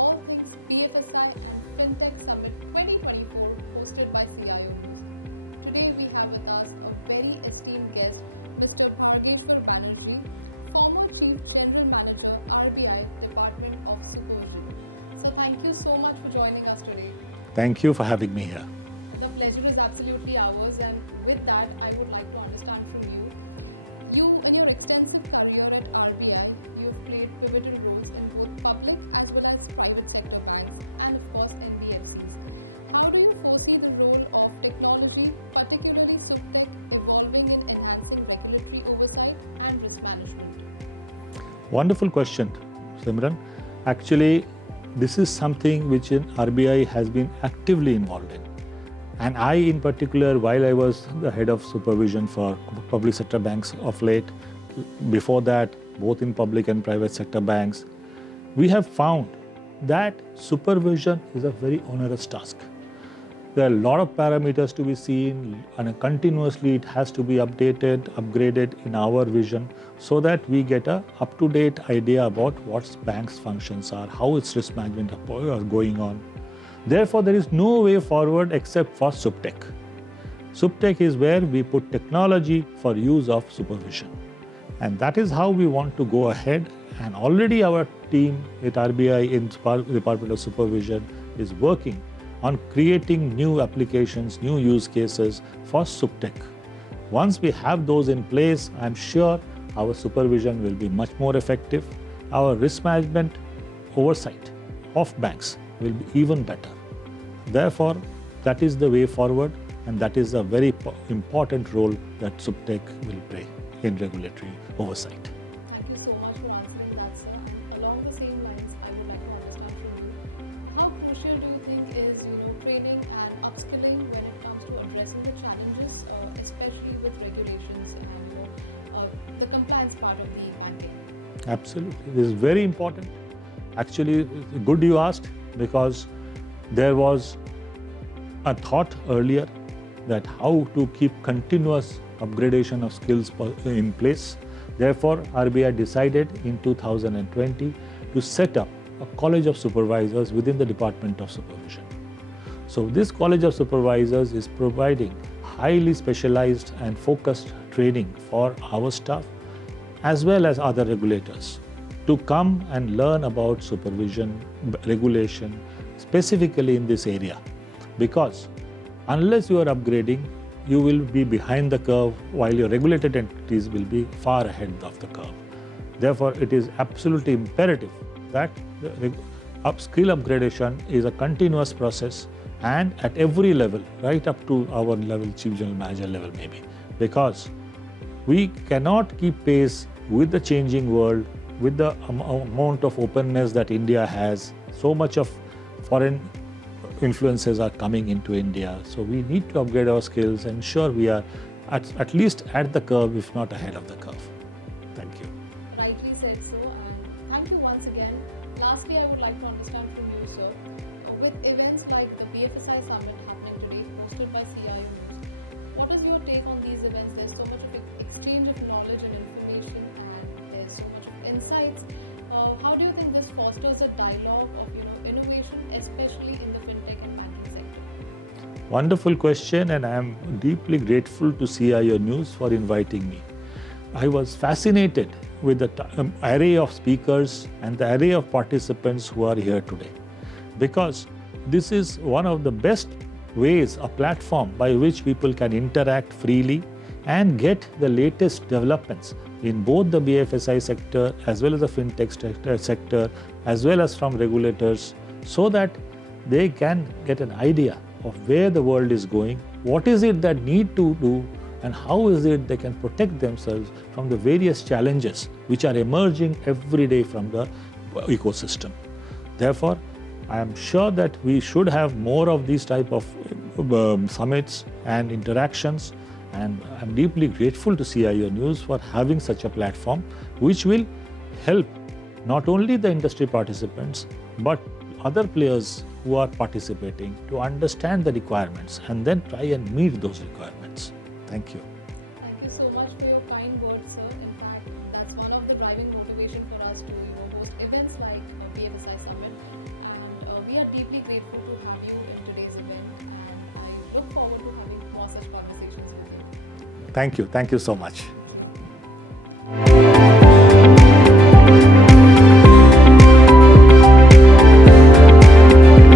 all things BFSI and Fintech Summit 2024 hosted by CIO News. Today we have with us a very esteemed guest, Mr. Bhargeshwar Banerjee, former Chief General Manager, RBI, Department of Supervision. So thank you so much for joining us today. Thank you for having me here. The pleasure is absolutely ours, and with that, I would like to understand from you. In your extensive career at RBI, you've played pivotal roles in both public as well as private sector banks and, of course, NBFCs. How do you foresee the role of technology, particularly Fintech, evolving in enhancing regulatory oversight and risk management? Wonderful question, Simran. Actually, this is something which in RBI has been actively involved in. And I, in particular, while I was the head of supervision for public sector banks of late, before that, both in public and private sector banks, we have found that supervision is a very onerous task. There are a lot of parameters to be seen, and continuously it has to be updated, upgraded in our vision, so that we get a up-to-date idea about what bank's functions are, how its risk management are going on. Therefore, there is no way forward except for SupTech. SupTech is where we put technology for use of supervision. And that is how we want to go ahead. And already our team at RBI in Department of Supervision is working on creating new applications, new use cases for SupTech. Once we have those in place, I'm sure our supervision will be much more effective. Our risk management oversight of banks will be even better. Therefore, that is the way forward, and that is a very important role that SupTech will play in regulatory oversight. Thank you so much for answering that, sir. And along the same lines, I would like to understand from you, how crucial do you think is training and upskilling when it comes to addressing the challenges, especially with regulations and the compliance part of the banking? Absolutely, this is very important. Actually, good you asked, because there was a thought earlier that how to keep continuous upgradation of skills in place. Therefore, RBI decided in 2020 to set up a College of Supervisors within the Department of Supervision. So this College of Supervisors is providing highly specialized and focused training for our staff as well as other regulators to come and learn about supervision, regulation, specifically in this area. Because unless you are upgrading, you will be behind the curve, while your regulated entities will be far ahead of the curve. Therefore, it is absolutely imperative that skill upgradation is a continuous process, and at every level, right up to our level, Chief General Manager level maybe. Because we cannot keep pace with the changing world, with the amount of openness that India has. So much of foreign influences are coming into India. So we need to upgrade our skills and ensure we are at least at the curve, if not ahead of the curve. Thank you. Rightly said so, and thank you once again. Lastly, I would like to understand from you, sir, with events like the BFSI Summit happening today, hosted by CIO News, what is your take on these events? There's so much of exchange of knowledge and information, and there's so much of insights. How do you think this fosters a dialogue of innovation, especially in the fintech and banking sector? Wonderful question, and I am deeply grateful to CIO News for inviting me. I was fascinated with the array of speakers and the array of participants who are here today, because this is one of the best ways, a platform by which people can interact freely and get the latest developments in both the BFSI sector as well as the fintech sector, as well as from regulators, so that they can get an idea of where the world is going, what is it that need to do, and how is it they can protect themselves from the various challenges which are emerging every day from the ecosystem. Therefore, I am sure that we should have more of these type of summits and interactions, and I'm deeply grateful to CIO News for having such a platform which will help not only the industry participants but other players who are participating to understand the requirements and then try and meet those requirements. Thank you. Thank you so much for your kind words, sir. In fact, that's one of the driving motivation for us to host events like BFSI Summit. deeply grateful to have you in today's event, and I look forward to having more such conversations with you. Thank you. Thank you so much.